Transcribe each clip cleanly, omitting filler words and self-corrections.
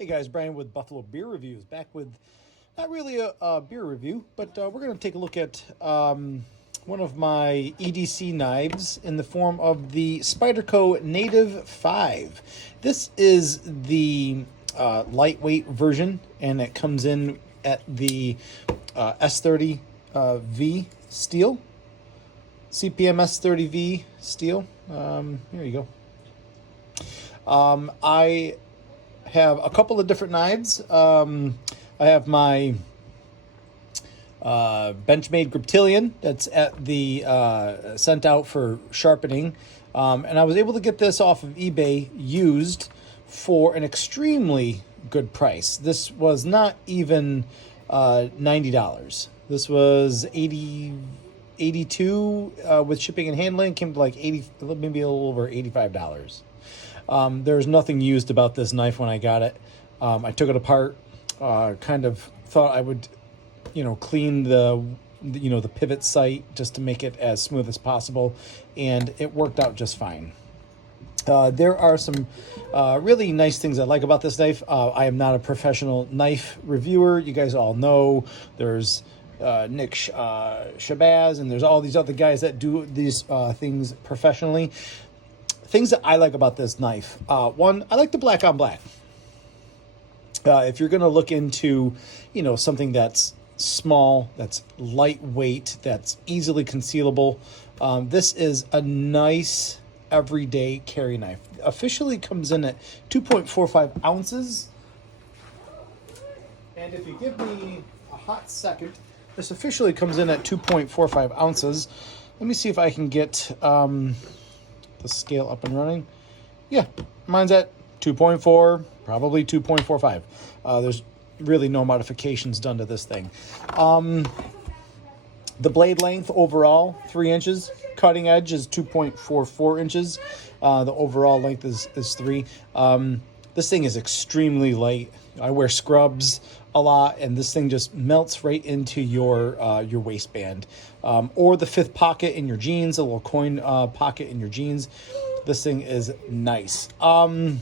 Hey guys, Brian with Buffalo Beer Reviews, back with not really a beer review, but we're going to take a look at one of my EDC knives in the form of the Spyderco Native 5. This is the lightweight version, and it comes in at the S30V steel, CPM S30V steel. Here you go. I have a couple of different knives. I have my Benchmade Griptilian that's at the sent out for sharpening, and I was able to get this off of eBay used for an extremely good price. This was not even $90. This was $82 with shipping and handling. Came to like 80, maybe a little over $85. There's nothing used about this knife when I got it. I took it apart, kind of thought I would, clean the pivot sight just to make it as smooth as possible, and it worked out just fine. There are some really nice things I like about this knife. I am not a professional knife reviewer. You guys all know there's Nick Shabazz, and there's all these other guys that do these things professionally. Things that I like about this knife. One, I like the black on black. If you're going to look into, something that's small, that's lightweight, that's easily concealable, this is a nice everyday carry knife. Officially comes in at 2.45 ounces. And if you give me a hot second, this officially comes in at 2.45 ounces. Let me see if I can get the scale up and running. Yeah, mine's at 2.4, probably 2.45. There's really no modifications done to this thing. The blade length overall, 3 inches. Cutting edge is 2.44 inches. The overall length is 3. This thing is extremely light. I wear scrubs a lot, and this thing just melts right into your waistband, or the fifth pocket in your jeans, a little coin pocket in your jeans. This thing is nice. I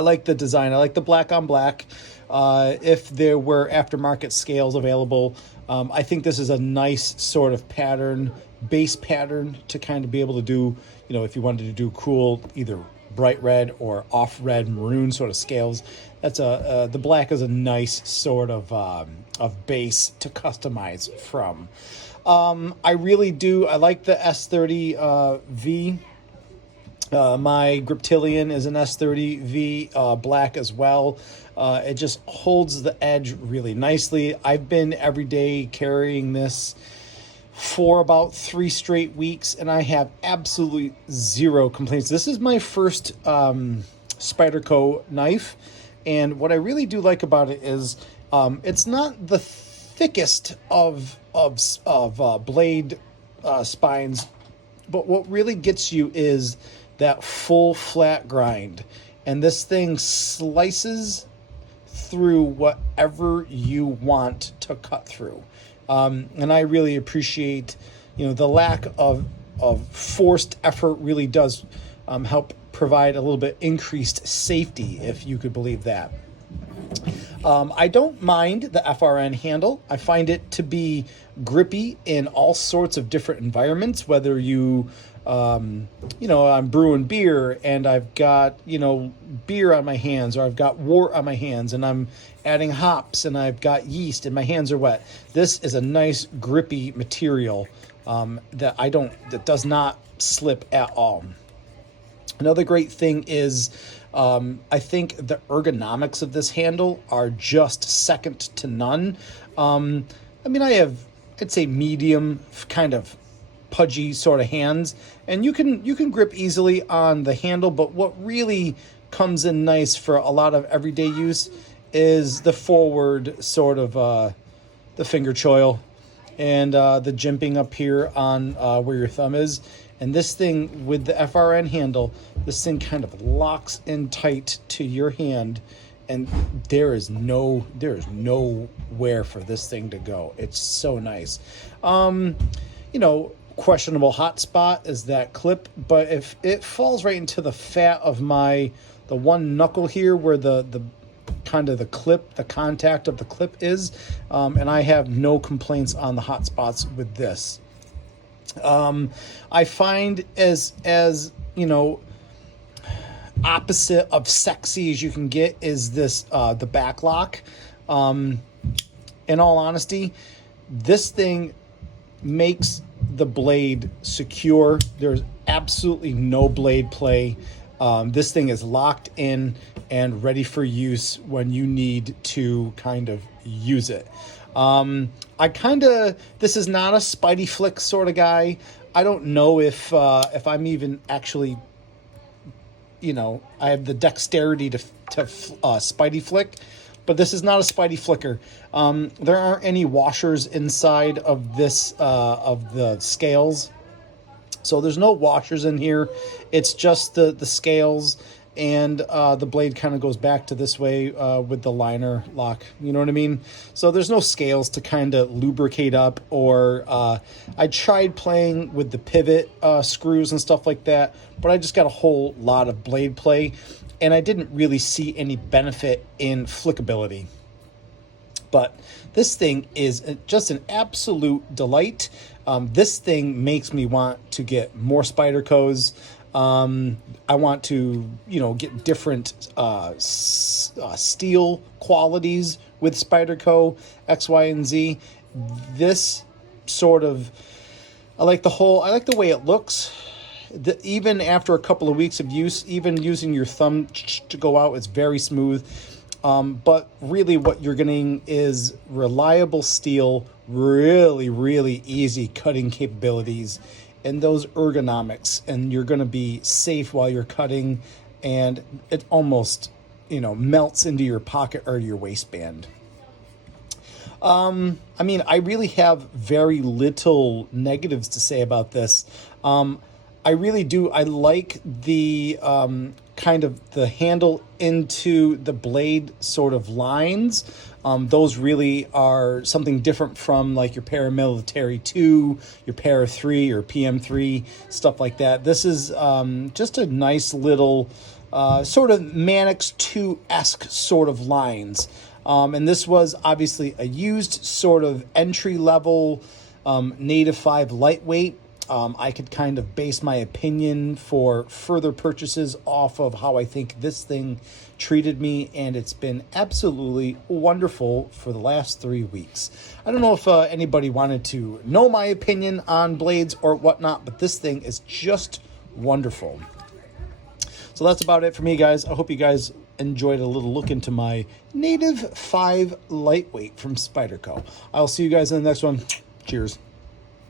like the design. I like the black on black. If there were aftermarket scales available, I think this is a nice sort of pattern, base pattern to kind of be able to do, if you wanted to do cool, either bright red or off red maroon sort of scales. That's the black is a nice sort of base to customize from. I really do. I like the S30V. My Griptilian is an S30V black as well. It just holds the edge really nicely. I've been every day carrying this for about 3 straight weeks, and I have absolutely zero complaints. This is my first Spyderco knife, and what I really do like about it is it's not the thickest of blade spines, but what really gets you is that full flat grind, and this thing slices through whatever you want to cut through. And I really appreciate, the lack of forced effort really does help provide a little bit increased safety, if you could believe that. I don't mind the FRN handle. I find it to be grippy in all sorts of different environments, whether I'm brewing beer and I've got, beer on my hands, or I've got wort on my hands and I'm adding hops and I've got yeast and my hands are wet. This is a nice grippy material that does not slip at all. Another great thing is I think the ergonomics of this handle are just second to none. I have, I'd say, medium kind of pudgy sort of hands, and you can grip easily on the handle, but what really comes in nice for a lot of everyday use is the forward sort of the finger choil and the jimping up here on where your thumb is. And this thing with the FRN handle, this thing kind of locks in tight to your hand, and there is nowhere for this thing to go. It's so nice. Questionable hot spot is that clip, but if it falls right into the fat of the one knuckle here where the kind of the clip, the contact of the clip is, and I have no complaints on the hot spots with this. I find as you know, opposite of sexy as you can get is this the back lock. In all honesty, this thing makes the blade secure. There's absolutely no blade play. This thing is locked in and ready for use when you need to kind of use it. This is not a Spidey flick sort of guy. I don't know if I'm even actually, you know, I have the dexterity to Spidey flick, but this is not a Spidey flicker. There aren't any washers inside of this, of the scales. So there's no washers in here. It's just the scales, and the blade kind of goes back to this way with the liner lock. You know what I mean? So there's no scales to kind of lubricate up, or I tried playing with the pivot screws and stuff like that, but I just got a whole lot of blade play, and I didn't really see any benefit in flickability. But this thing is just an absolute delight. This thing makes me want to get more Spydercos. I want to, you know, get different steel qualities with Spyderco X, Y, and Z. This sort of, I like the way it looks. Even after a couple of weeks of use, even using your thumb to go out, it's very smooth. But really what you're getting is reliable steel, really, really easy cutting capabilities, and those ergonomics, and you're going to be safe while you're cutting, and it almost, you know, melts into your pocket or your waistband. I mean, I really have very little negatives to say about this. I really do. I like the kind of the handle into the blade sort of lines. Those really are something different from like your paramilitary 2, your para 3 or PM3, stuff like that. This is just a nice little sort of Mannix 2-esque sort of lines. And this was obviously a used sort of entry level Native 5 lightweight. I could kind of base my opinion for further purchases off of how I think this thing treated me, and it's been absolutely wonderful for the last 3 weeks. I don't know if anybody wanted to know my opinion on blades or whatnot, but this thing is just wonderful. So that's about it for me, guys. I hope you guys enjoyed a little look into my Native 5 lightweight from Spyderco. I'll see you guys in the next one. Cheers.